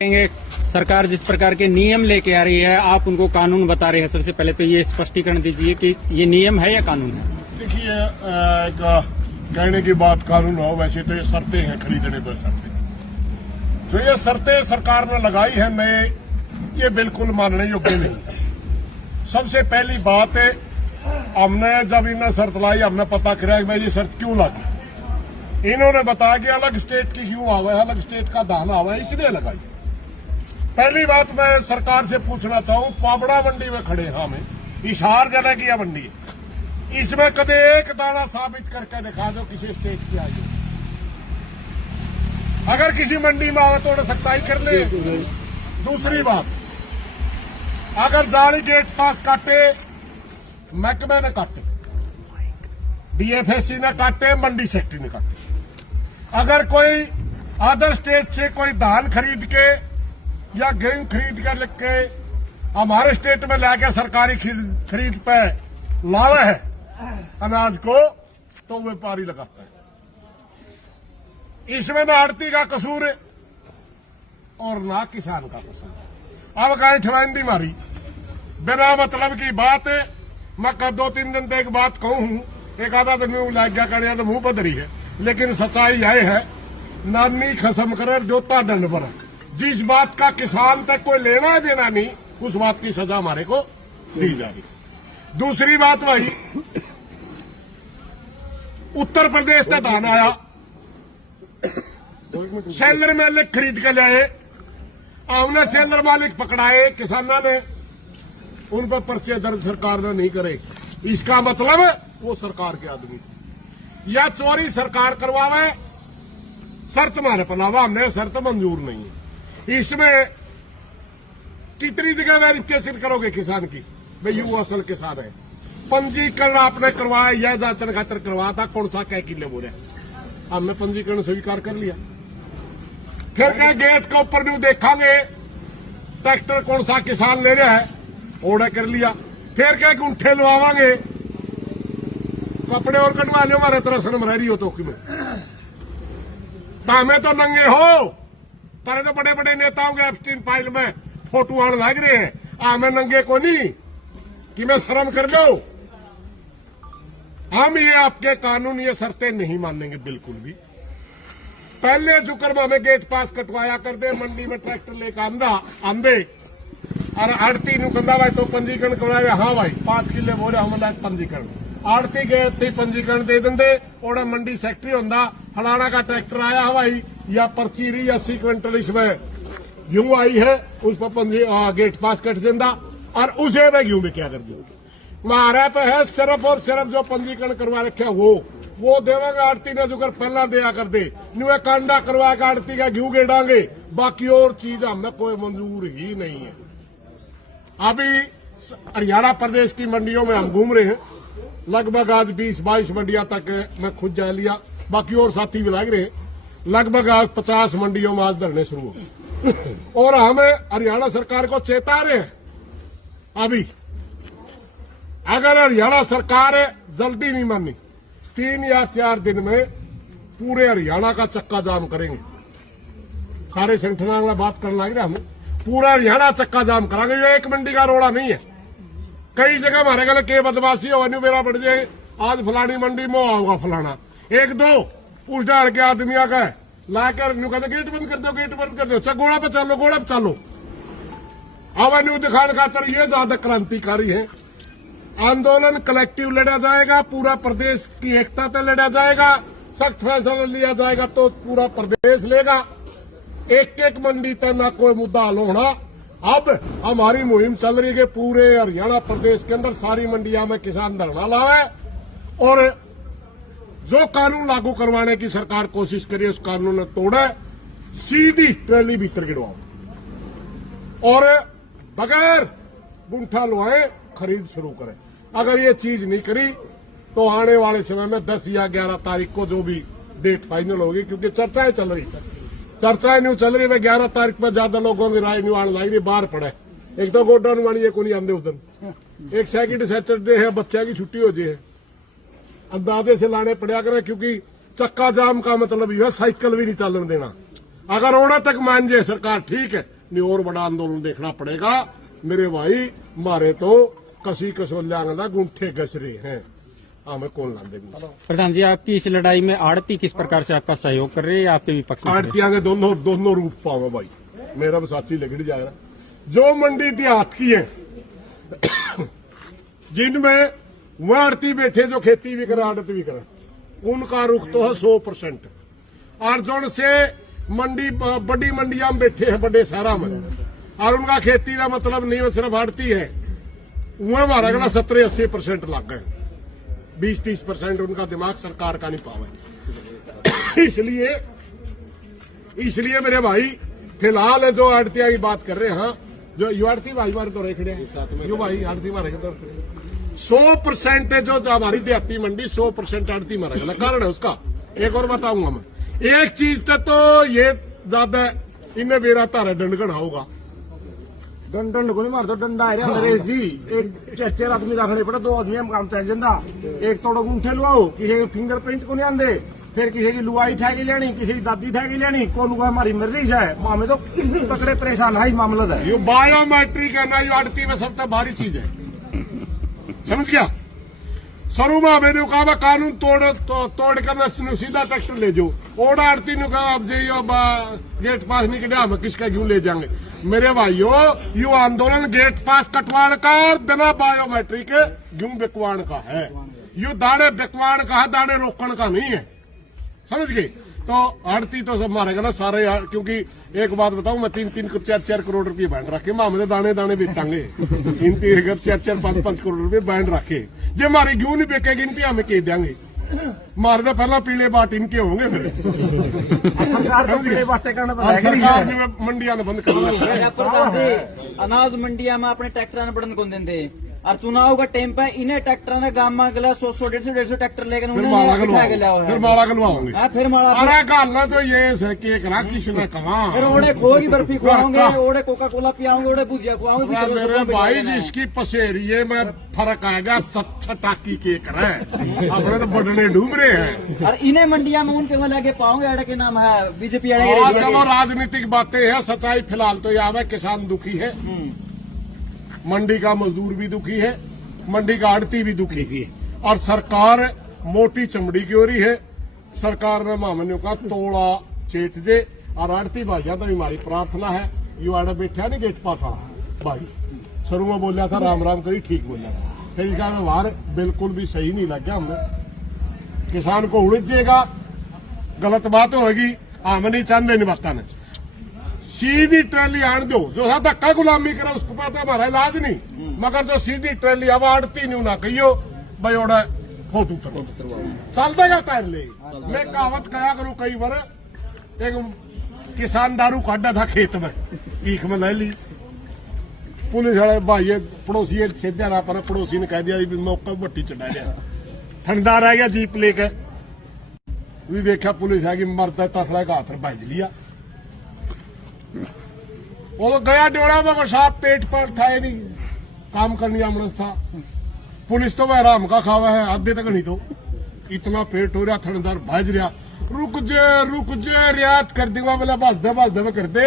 सरकार जिस प्रकार के नियम लेके आ रही है, आप उनको कानून बता रहे हैं। सबसे पहले तो ये स्पष्टीकरण दीजिए कि ये नियम है या कानून है। देखिए, एक कहने की बात कानून हो, वैसे तो ये शर्तें हैं, खरीदने पर शर्तें। जो ये शर्तें सरकार ने लगाई है नए, ये बिल्कुल मानने योग्य नहीं। सबसे पहली बात है, हमने जब इन्हें शर्त लाई, हमने पता किया कि भाई ये शर्त क्यों लगी। इन्होंने बताया कि अलग स्टेट की क्यों आवा है, अलग स्टेट का दाना आवा है, इसलिए लगाई। पहली बात मैं सरकार से पूछना चाहूं, पाबड़ा मंडी में खड़े हैं हमें, हिसार जिले की यह मंडी है, इसमें कदे एक दाना साबित करके दिखा दो किसी स्टेट की आई हो। अगर किसी मंडी में आवे तो सख्ताई कर ले। दूसरी बात, अगर जाली गेट पास काटे, महकमे ने काटे, डीएफएससी ने काटे, मंडी सेक्रेटरी ने काटे। अगर कोई अदर स्टेट से कोई धान खरीद के या गेहूं खरीद कर लिख के हमारे स्टेट में लाके सरकारी खरीद पे लावे है अनाज को, तो व्यापारी लगाता है। इसमें ना आड़ती का कसूर है और ना किसान का कसूर। अब कहीं ठवाइंदी मारी बिना मतलब की बात है। मैं कल 2-3 दिन तक एक बात कहूं, एक आधा दिन में लग गया करने तो मुंह बदरी है, लेकिन सच्चाई यह है, नानी खसम करे जोता दंड पर। जिस बात का किसान तक कोई लेना देना नहीं, उस बात की सजा हमारे को दी जा रही। दूसरी बात वही, उत्तर प्रदेश से धान आया, सेलर मालिक खरीद के लाए, हमने सेलर मालिक पकड़ाए, किसानों ने उन पर पर्चे दर्ज सरकार ने नहीं करे। इसका मतलब वो सरकार के आदमी थे या चोरी सरकार करवावे, शर्त मारे पलावा, हमने शर्त मंजूर नहीं है। इसमें कितनी जगह वेरिफिकेशन करोगे किसान की, भाई यू असल किसान है। पंजीकरण आपने करवाया, यह जांचन खातर करवाया था, कौन सा क्या किले बोले, हमने पंजीकरण स्वीकार कर लिया। फिर क्या गेट के ऊपर भी देखांगे ट्रैक्टर कौन सा किसान ले रहा है, ऑर्डर कर लिया। फिर क्या गुंठे लवावांगे, कपड़े और कटवा लो, हमारे तरह सनम रह रही हो तो हमें तो नंगे हो, तारे तो बड़े बड़े नेताओं के एप्स्टीन फाइल में फोटो आने लग रहे हैं, हमें नंगे को नहीं कि मैं शर्म कर लो। हम ये आपके कानून, ये शर्तें नहीं मानेंगे बिल्कुल भी। पहले जुकर्म हमें गेट पास कटवाया कर दे, मंडी में ट्रैक्टर लेकर आंदे और आड़ती नु कहता भाई तो पंजीकरण करवाया, हाँ भाई 5 किले बोले हमारा पंजीकरण, आड़ती गए थे पंजीकरण दे देंगे, और मंडी सेक्रेटरी होंदा, फलाना का ट्रैक्टर आया है भाई, या पर्ची रही 80 क्विंटल इसमें यूं आई है, उस पर गेट पास कट देंदा और उसे मैं यूं भी क्या कर दूंगी। हमारे पे है सिर्फ और सिर्फ जो पंजीकरण करवा रखे वो देवेंगे। आड़ती ने जो कर पहला दिया कर दे, नुए कांडा करवा के आड़ती का घी गेड़ांगे, बाकी और चीज हमें कोई मंजूर ही नहीं है। अभी हरियाणा प्रदेश की मंडियों में हम घूम रहे हैं, लगभग आज 20-22 मंडियां तक मैं खुद जा लिया, बाकी और साथी भी लग रहे हैं। लगभग आज 50 मंडियों में आज धरने शुरू हो और हमें हरियाणा सरकार को चेता रहे हैं, अभी अगर हरियाणा सरकार जल्दी नहीं मानी, 3 या 4 दिन में पूरे हरियाणा का चक्का जाम करेंगे। सारे संगठनों में बात करने लग रहे हम, पूरा हरियाणा चक्का जाम करांगे। ये एक मंडी का रोड़ा नहीं है, कई जगह हमारे गले के बदमाशी हो, मेरा बढ़ जाए, आज फलानी मंडी में होगा फलाना, 1-2 उस डाल के आदमियों का लाकर कहते गेट बंद कर दो, गेट बंद कर दो, गोड़ा पे चलो, गोड़ा पे चलो। अब न्यू दिखाने खातर ये ज्यादा क्रांतिकारी है। आंदोलन कलेक्टिव लड़ा जाएगा, पूरा प्रदेश की एकता से लड़ा जाएगा, सख्त फैसला लिया जाएगा तो पूरा प्रदेश लेगा। एक मंडी तक ना कोई मुद्दा हल होना। अब हमारी मुहिम चल रही है, पूरे हरियाणा प्रदेश के अंदर सारी मंडियां में किसान धरना लावे और जो कानून लागू करवाने की सरकार कोशिश करिए उस कानून ने तोड़े, सीधी ट्रेली भीतर गिरवाओ और बगैर गुंठा लुआए खरीद शुरू करें। अगर ये चीज नहीं करी तो आने वाले समय में 10 या 11 तारीख को जो भी डेट फाइनल होगी, क्योंकि चर्चाएं चल रही है, चर्चाएं न्यू चल रही है, 11 तारीख पर ज्यादा लोगों की राय न्यू आने लगी, बाहर पड़े। एक तो गोडाउन वाली को नहीं आंदे उस दिन, एक सेकंड सैटरडे है, बच्चे की छुट्टी हो जाए, अंदाजे से लाने पड़ा करें, क्योंकि चक्का जाम का मतलब यह साइकिल भी नहीं चलन देना। अगर ओड़ा तक मान जाए सरकार ठीक है, नहीं और बड़ा आंदोलन देखना पड़ेगा मेरे भाई। मारे तो कसी कसोल्या गुंठे घस रहे हैं, हमें कौन ला देंगे। प्रधान जी, आपकी इस लड़ाई में आड़ती किस प्रकार से आपका सहयोग कर रहे हैं या आपके विपक्ष में? आड़तियां के दोनों रूप पाओगे भाई, मेरा बसाची लगड़ जाएगा। जो मंडी देहात की है जिनमें वह आड़ती बैठे जो खेती भी करे आड़त भी करे, उनका रुख तो है 100%। और जो से मंडी बड़ी मंडियां में बैठे हैं बड़े शहरों में, और उनका खेती का मतलब नहीं है सिर्फ आड़ती है, वह हमारा अगला 70-80% लग गए। 20-30% उनका दिमाग सरकार का नहीं पावे। इसलिए मेरे भाई फिलहाल जो आड़तिया की बात कर रहे हैं, जो यू आड़ती भाई मारे तो खड़े हैं, यू भाई आड़ती मारे 100% जो हमारी देहाती मंडी 100% आड़ती मारा गया। कारण है उसका एक और बताऊंगा मैं। एक चीज तो ये ज्यादा इन्हें बेरा तारा दंडगण होगा। दंड को नहीं मारता, डंडा है नरेश जी। एक 4 आदमी रखने पड़े, 2 आदमी हम काम चाहिए जिंदा। एक तोड़ो गुंठे लुआओ, किसी के फिंगरप्रिंट को नहीं आंदे, फिर किसी की लुआई ठहगी लेनी, किसी की दादी ठहगी लेनी, कौन हुआ हमारी मर्जी है। हमें तो तकड़े परेशान है मामला है। ये बायोमेट्रिक है ना, ये आड़ती में सबसे भारी चीज है, समझ गया। शुरू में मैंने कहा कानून तोड़ कर सीधा ट्रैक्टर ले जाओ। ओड़ा आड़ती ने कहा अब जाइयो गेट पास नहीं कटा, हम किसका क्यों ले जाएंगे। मेरे भाइयों, यू आंदोलन गेट पास कटवाण का बिना बायोमेट्रिक क्यों बिकवाण का है। यू दाड़े बिकवाण का है, दाड़े रोकण का नहीं है, समझ गए। तो आड़ती तो सब मारेगा ना सारे, क्योंकि एक बात बताऊं मैं, 3-4 करोड़ रुपये बैंड रखे, मामले दाने दाने बेचांगे। 3-4-5 करोड़ रुपये बैंड रखे, जो हमारी क्यों नहीं बेचेगी इनकी हमें कह देंगे। मार दे पहला पीले बाट इनके होंगे, फिर सरकार ने मंडियां बंद कर। प्रधान जी, अनाज मंडिया में अपने ट्रैक्टर बंद कर देंगे, और चुनाव का टाइम पे इन्हें ट्रैक्टर ने गांव में गला 100-150 ट्रैक्टर लेकर फिर माला गलवाओगे। फिर माला अरे गल तो ये है कि एक राखी ने कहा, फिर ओड़े खो की बर्फी खुआओगे, ओड़े कोका कोला पियाओगे, ओड़े भुजिया खुआओगे। मेरे भाई जिसकी पसेरिए में फर्क आएगा, छटाकी के करे अपने तो बटने डूब रहे हैं। और इन्हें मंडिया में उनके में लगे पाओगे, अड़े के नाम है बीजेपी अड़े। चलो राजनीतिक बातें हैं, सच्चाई फिलहाल तो यह है किसान दुखी है, मंडी का मजदूर भी दुखी है, मंडी का आड़ती भी दुखी है, और सरकार मोटी चमड़ी की हो रही है। सरकार ने मामलों का तोड़ा चेत जे, और आड़ती भाइयों तो हमारी प्रार्थना है। यू आड़े बैठा नहीं गेट पास वाला भाई, शुरू में बोलिया था राम राम करी, ठीक बोलिया था, फिर इसका व्यवहार बिल्कुल भी सही नहीं लग गया हमें। किसान को उड़जेगा, गलत बात होगी, हम नहीं चाहते निभाता ने। सीधी ट्रैली आन दो, जो धक्का गुलामी करे उसको पता हमारा इलाज नहीं, मगर जो सीधी ट्रैली अब आड़ती नहीं ना कहियो भाई ओड़ा फोटो चल देगा तैर ले। मैं कहावत कहा करूं कई बार, एक किसान दारू काटा था खेत में, ईख में ले ली, पुलिस वाले भाई पड़ोसी सीधा ना अपना पड़ोसी ने कह दिया मौका भट्टी चढ़ा दिया, ठंडा रह गया जीप लेके भी देखा पुलिस है कि मरदा तखड़ा का हाथ भज लिया। वो तो गया डोड़ा में साहब पेट पर था ही नहीं, काम करनी आमड़स था। पुलिस तो वह आराम का खावा है, आधे तक नहीं तो इतना पेट हो रहा, ठंडार भज रहा, रुक जे रियात कर दूंगा, बोला बस दे कर दे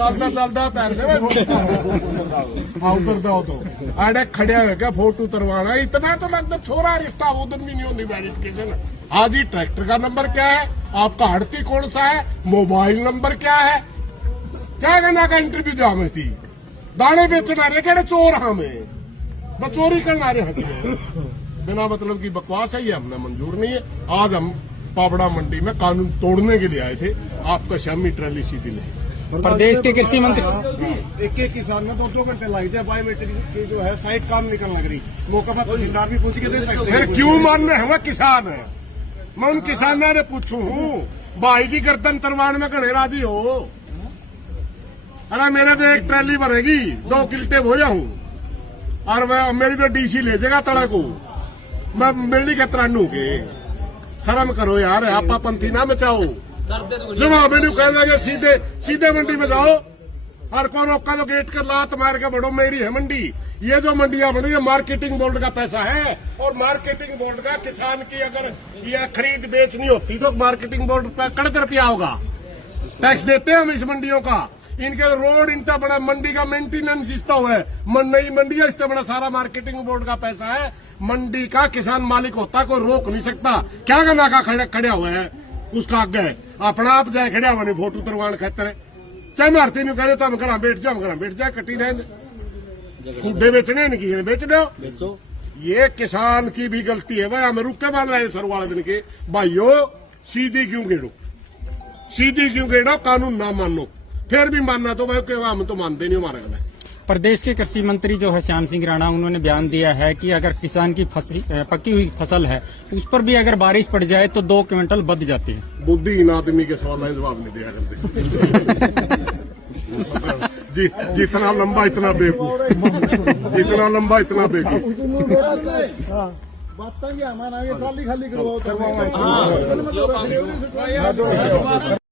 चलता तैर दे कर दो। तो आड़े खड़े हो क्या फोटो उतरवाना, इतना तो लगता छोरा रिश्ता वो दिन भी नहीं होती वेरिफिकेशन। हाँ जी, ट्रैक्टर का नंबर क्या है, आपका हड़ती कौन सा है, मोबाइल नंबर क्या है, क्या कहना का इंटरव्यू जो हमें थी, दाने बेचना रहे कहने चोर हमें चोरी करना रहे, बिना मतलब की बकवास है, ये हमने मंजूर नहीं है। आज हम पाबड़ा मंडी में कानून तोड़ने के लिए आए थे, आपका शामी ट्रैली सीधी ले। प्रदेश के कृषि मंत्री एक किसान में 2 घंटे लग जाए, बायोमेट्रिक की जो है साइट काम नहीं करने लग रही, मौका पर तहसीलदार भी पूछ के दे सकते। फिर क्यों मानने हम किसान है, मैं उन किसानों ने पूछू हूँ, भाई की गर्दन तरवान में घने राजी हो। अरे मेरे तो एक ट्रैली भरेगी, 2 किल्टे हो जाऊं, और मेरी तो डीसी ले जाएगा तड़ा को, मैं मिलनी के 93 के। शर्म करो यार, आपा पंथी ना मचाओ। जब मैंने कह दिया सीधे मंडी में जाओ, और कौन रोका तो गेट के लात मार के बढ़ो, मेरी है मंडी। ये जो मंडियां बनी है मार्केटिंग बोर्ड का पैसा है, और मार्केटिंग बोर्ड का किसान की अगर यह खरीद बेचनी होती तो मार्केटिंग बोर्ड पर कड़क रुपया होगा। टैक्स देते हैं हम इस मंडियों का। इनके रोड इतना बड़ा मंडी का मेंटेनेंस इतना हुआ है, नई मंडी है इतना बड़ा, सारा मार्केटिंग बोर्ड का पैसा है। मंडी का किसान मालिक होता, कोई रोक नहीं सकता। क्या गना का खड़ा हुआ है उसका आगे अपना आप जाए खड़ा हुआ नहीं फोटो तरवान खातर, चाहे मारती नहीं कहे तो हम घर बैठ जाए कटी रहे खुडे बेचने नहीं बेच दो। ये किसान की भी गलती है भाई, हमें रुके मान रहे सर वाले दिन के भाइयों, सीधी क्यों गेड़ो, कानून ना मानो, फिर भी मानना तो भाई हम तो मानते नहीं हमारे गला। प्रदेश के कृषि मंत्री जो है श्याम सिंह राणा, उन्होंने बयान दिया है कि अगर किसान की पकी हुई फसल है उस पर भी अगर बारिश पड़ जाए तो 2 क्विंटल बच जाती है। बुद्धिहीन आदमी के सवाल जवाब नहीं दिया करते। जी जितना लंबा इतना बेवकूफ, जितना लंबा इतना बेवकूफ। बात हमारा ट्राली खाली करवाओ।